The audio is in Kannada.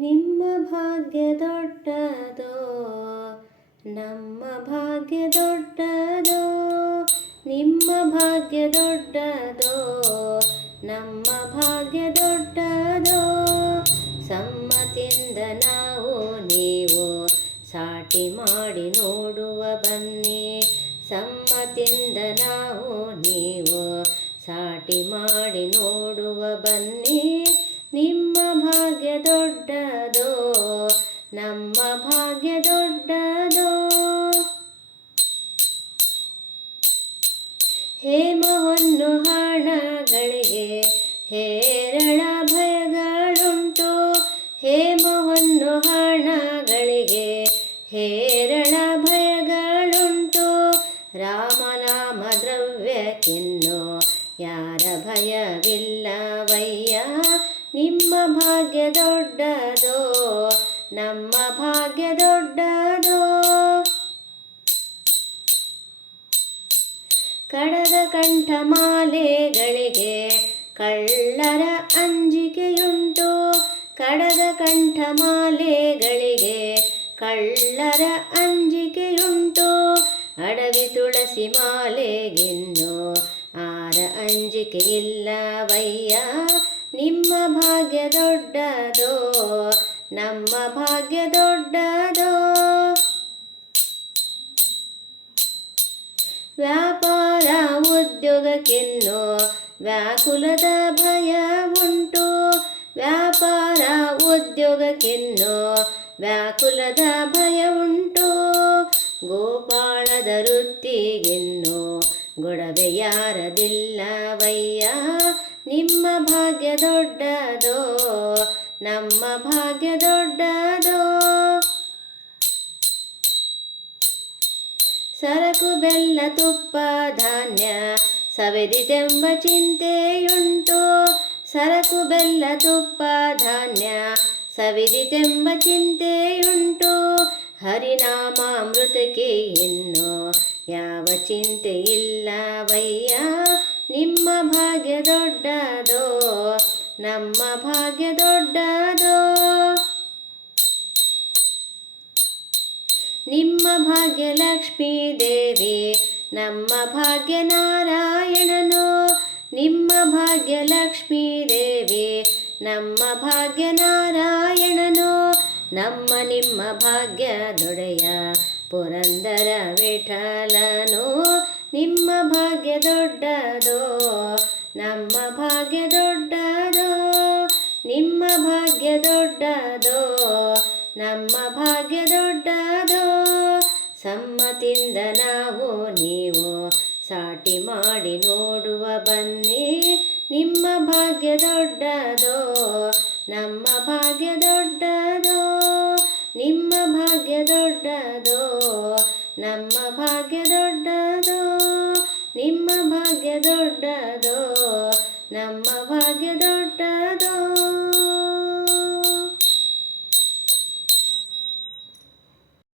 ನಿಮ್ಮ ಭಾಗ್ಯ ದೊಡ್ಡದೋ, ನಮ್ಮ ಭಾಗ್ಯ ದೊಡ್ಡದೋ, ನಿಮ್ಮ ಭಾಗ್ಯ ದೊಡ್ಡದೋ, ನಮ್ಮ ಭಾಗ್ಯ ದೊಡ್ಡದೋ. ಸಮ್ಮತಿಯಿಂದ ನಾವು ನೀವು ಸಾಟಿ ಮಾಡಿ ನೋಡುವ ಬನ್ನಿ. ಸಮ್ಮತಿಂದ ನಾವು ನೀವು ಸಾಟಿ ಮಾಡಿ ನೋಡುವ ಬನ್ನಿ. ನಿಮ್ಮ ಭಾಗ್ಯ ದೊಡ್ಡದೋ, ನಮ್ಮ ಭಾಗ್ಯ ದೊಡ್ಡದೋ. ಹೇಮವನ್ನು ಹಣಗಳಿಗೆ ಹೇರಳ ಭಯಗಳುಂಟು. ಹೇಮವನ್ನು ಹಣಗಳಿಗೆ ಹೇರಳ ಭಯಗಳುಂಟು. ರಾಮನಾಮ ದ್ರವ್ಯಕ್ಕಿನ್ನು ಯಾರ ಭಯವಿಲ್ಲವಯ್ಯ ಭಾಗ್ಯ ದೊಡ್ಡದೋ, ನಮ್ಮ ಭಾಗ್ಯ ದೊಡ್ಡದೋ. ಕಡದ ಕಂಠಮಾಲೆಗಳಿಗೆ ಕಳ್ಳರ ಅಂಜಿಕೆಯುಂಟು. ಕಡದ ಕಂಠಮಾಲೆಗಳಿಗೆ ಕಳ್ಳರ ಅಂಜಿಕೆಯುಂಟು. ಅಡವಿ ತುಳಸಿ ಮಾಲೆಗಿನ್ನು ಆರ ಅಂಜಿಕೆ ಇಲ್ಲವಯ್ಯ ನಿಮ್ಮ ಭಾಗ್ಯ ದೊಡ್ಡದೋ, ನಮ್ಮ ಭಾಗ್ಯ ದೊಡ್ಡದೋ. ವ್ಯಾಪಾರ ಉದ್ಯೋಗಕ್ಕೆನ್ನು, ವ್ಯಾಕುಲದ ಭಯ ಉಂಟು. ವ್ಯಾಪಾರ ಉದ್ಯೋಗಕ್ಕೆನ್ನು, ವ್ಯಾಕುಲದ ಭಯ ಉಂಟು. ಗೋಪಾಳದ ವೃತ್ತಿಗೆನ್ನು ಗೊಡವೆ ಯಾರದಿಲ್ಲವಯ್ಯ ನಿಮ್ಮ ಭಾಗ್ಯ ದೊಡ್ಡದೋ, ನಮ್ಮ ಭಾಗ್ಯ ದೊಡ್ಡದೋ. ಸರಕು ಬೆಲ್ಲ ತುಪ್ಪ ಧಾನ್ಯ, ಸವೆದಿತೆಂಬ ಚಿಂತೆಯುಂಟು. ಸರಕು ಬೆಲ್ಲ ತುಪ್ಪ ಧಾನ್ಯ, ಸವಿದಿತೆಂಬ ಚಿಂತೆಯುಂಟು. ಹರಿನಾಮಾಮೃತಕ್ಕೆ ಇನ್ನು ಯಾವ ಚಿಂತೆ ಇಲ್ಲವಯ್ಯ ನಿಮ್ಮ ಭಾಗ್ಯ ದೊಡ್ಡದೋ, ನಮ್ಮ ಭಾಗ್ಯ ದೊಡ್ಡದೋ. ನಿಮ್ಮ ಭಾಗ್ಯ ಲಕ್ಷ್ಮೀ ದೇವಿ, ನಮ್ಮ ಭಾಗ್ಯ ನಾರಾಯಣನು. ನಿಮ್ಮ ಭಾಗ್ಯ ಲಕ್ಷ್ಮೀ ದೇವಿ, ನಮ್ಮ ಭಾಗ್ಯ ನಾರಾಯಣನು. ನಮ್ಮ ನಿಮ್ಮ ಭಾಗ್ಯ ದೊಡೆಯ ಪುರಂದರ ವಿಠಲನು. ನಿಮ್ಮ ಭಾಗ್ಯ ದೊಡ್ಡದೋ, ನಮ್ಮ ಭಾಗ್ಯ ದೊಡ್ಡದೋ, ನಿಮ್ಮ ಭಾಗ್ಯ ದೊಡ್ಡದೋ, ನಮ್ಮ ಭಾಗ್ಯ ದೊಡ್ಡದೋ ಸಮ್ಮತಿಂದ ನಾವು ನೀವು ಸಾಟಿ ಮಾಡಿ ನೋಡುವ ಬನ್ನಿ. ನಿಮ್ಮ ಭಾಗ್ಯ ದೊಡ್ಡದೋ, ನಮ್ಮ ಭಾಗ್ಯ ದೊಡ್ಡದೋ, ನಿಮ್ಮ ಭಾಗ್ಯ ದೊಡ್ಡದೋ, ನಮ್ಮ ಭಾಗ್ಯ ನಿಮ್ಮ ಭಾಗ್ಯ ದೊಡ್ಡದೋ ನಮ್ಮ ಭಾಗ್ಯ ದೊಡ್ಡದೋ